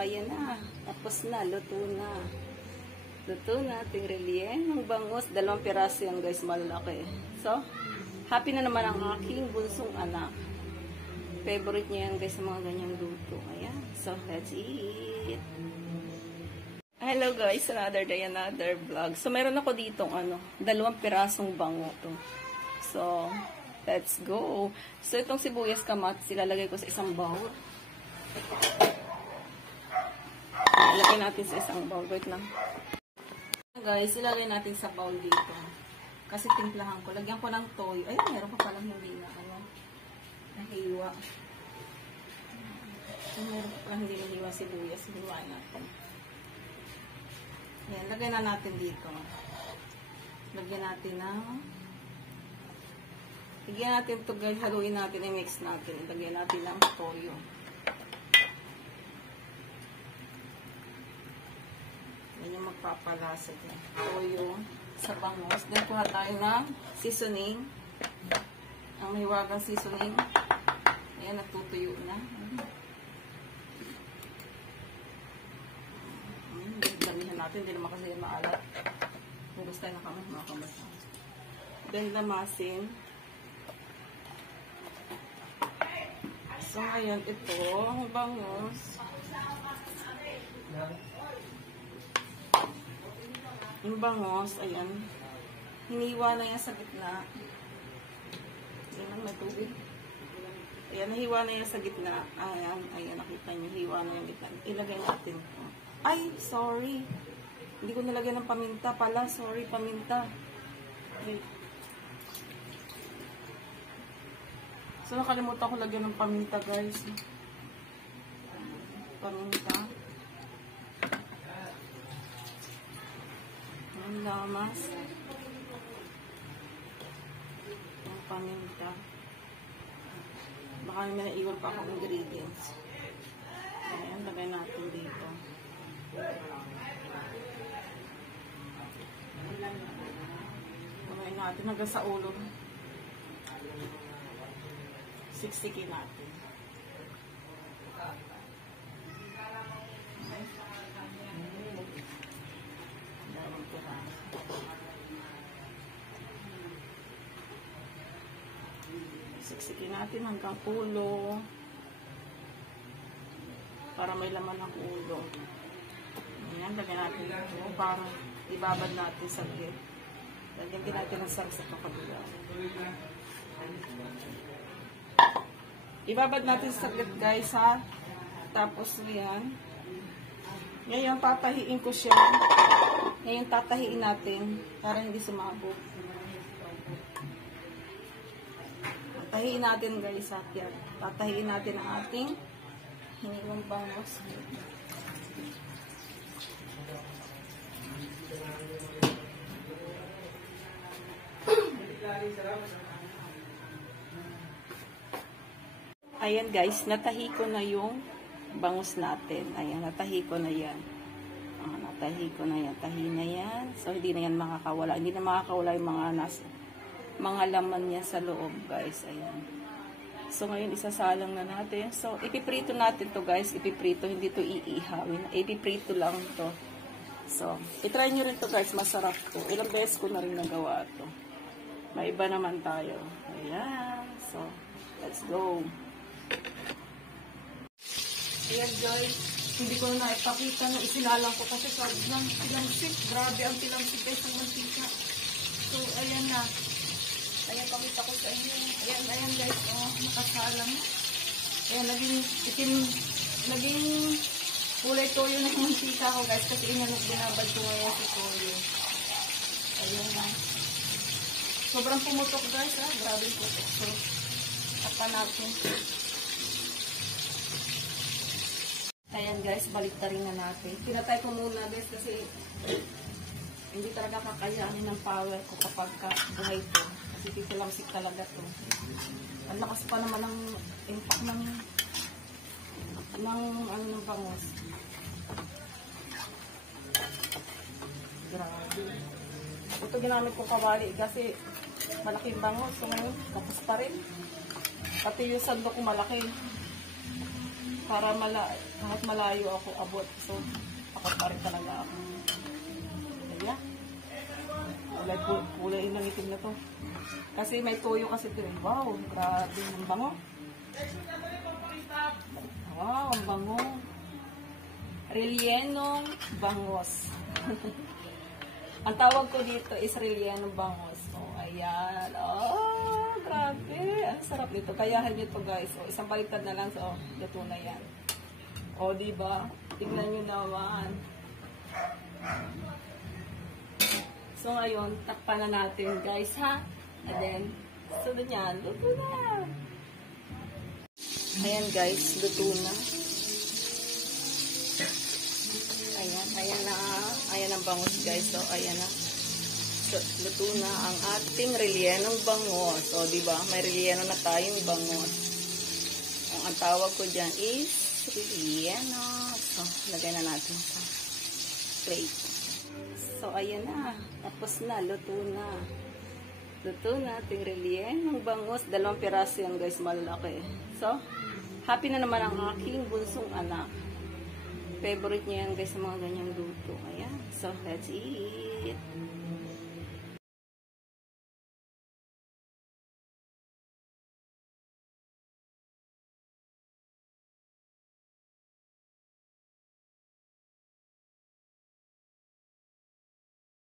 ayan na. Tapos na. Luto na. Luto na. Ating relien. Ang bangus. 2 piraso yan guys. Malaki. So, happy na naman ang aking bunsong anak. Favorite niya yan guys sa mga ganyang luto. Ayan. So, let's eat. Hello guys. Another day, another vlog. So, meron ako ditong 2 pirasong bango to. So, let's go. So, itong sibuyas kamatis, ilalagay ko sa isang bowl. Ilagay natin sa isang bowl. Wait lang. Guys, ilagay natin sa bowl dito. Kasi timplahan ko. Lagyan ko ng toyo. Ay, meron pa palang hindi na. Nahiwa. Meron pa palang hindi nahiwa sibuyas. Hiwain natin. Ayan, lagay na natin dito. Lagyan natin ng... Lagyan natin ito guys. Haluin natin. I-mix natin. Lagyan natin ng toyo. Yan yung magpapalasa dyan. Toyo sa bangus. Then kuha tayo ng seasoning. Ang mahiwagang seasoning. Ayan, natutuyo na. Damihan natin. Hindi naman kasi maalat. Kung gusto tayo nakamasa. Then lamasin. So ngayon, ito ang bangus. Yung bangos, ayan, hiniwa na yan sa gitna. Ayan ang may tubig. Ayan, nahiwa na yan sa gitna. Ayan, ayan, nakita nyo, hiwa na yung gitna. Ilagay natin ito. Ay, sorry. Hindi ko nilagyan ng paminta pala. Sorry, paminta. Okay. So, nakalimutan ko lagyan ng paminta, guys. Paminta. Ang lamas. Ang paminta. Baka may naiwan pa akong ingredients. Ayan, lagay natin dito. Lagay natin hanggang sa ulo. Siksikin natin. Siksikin natin hanggang ulo para may laman ng ulo. Ayan, lagyan natin ito para ibabad natin sa git. Lagyan din natin ang sarsa sa kabila. Ibabad natin sa git guys ha. Tapos yan. Ngayon tatahiin ko siya. Ngayon tatahiin natin para hindi sumabog. Tatahiin natin guys at yan. Tatahiin natin ang ating hiniwang bangus. Ayan guys, natahi ko na yung bangus natin. Ayan, natahi ko na yan. Natahi ko na yan. Tahi na yan. So, hindi na yan makakawala. Hindi na makakawala yung mga laman niya sa loob, guys. Ayan. So, ngayon, isasalang na natin. So, ipiprito natin to guys. Ipiprito, hindi to iihawin. Ipiprito lang to. So, itry nyo rin to, guys. Masarap to. Ilang beses ko na rin nagawa to. May iba naman tayo. Ayan. So, let's go. Ayan, guys. Hindi ko na ipakita na isinalang ko kasi sa ng tilamsik. Grabe ang tilamsik guys ng mantika. So, ayan na. Ayan, pakita ko sa inyo. Ayan, ayan guys. Oh, nakasalang. Ayan, naging kulay toyo na yung mantika ko guys. Kasi binabad ko ngayon si toyo. Ayan na. Sobrang pumutok guys ha. Grabe yung putok. So, tapan natin. Ayan guys, baliktarin na natin. Pinatay ko muna guys kasi hindi talaga kakayanin ng power ko kapag buhay to. Kasi titilamsik talaga to. Ang lakas pa naman ng impact ng bangus. Grabe. Ito ginamit ko kawali kasi malaking bangus. So ngayon, kapos pa rin. Pati yung sandok ko malaki. Para kahit malayo ako abot. So, ako pa rin talaga ako. Kaya, kulay ng itim na to. Kasi may toyo kasi ito eh. Wow, grabe. Ang bango. Wow, ang bango. Rellenong bangos. Ang tawag ko dito is rellenong bangos. Oh, ayan. Oh, grabe. Ang sarap nito. Kayahan nyo to guys. Oh, isang baliktad na lang. So, luto na yan. Oh, diba? Tingnan nyo naman. So, ngayon, takpan na natin guys, ha? And then, sunod yan, luto na. Ayan guys, luto na. Ayan na. Ayan ang bangus guys. So, ayan na. So, luto na ang ating rellenong bangos. So, diba? May relleno na tayong bangos. Ang tawag ko dyan is relleno. So, lagay na natin sa plate. So, ayan na. Tapos na. Luto na. Luto na ating rellenong bangus. 2 piraso yan guys. Malalaki. So, happy na naman ang aking bunsong anak. Favorite niya yan guys sa mga ganyang luto. Ayan. So, let's eat.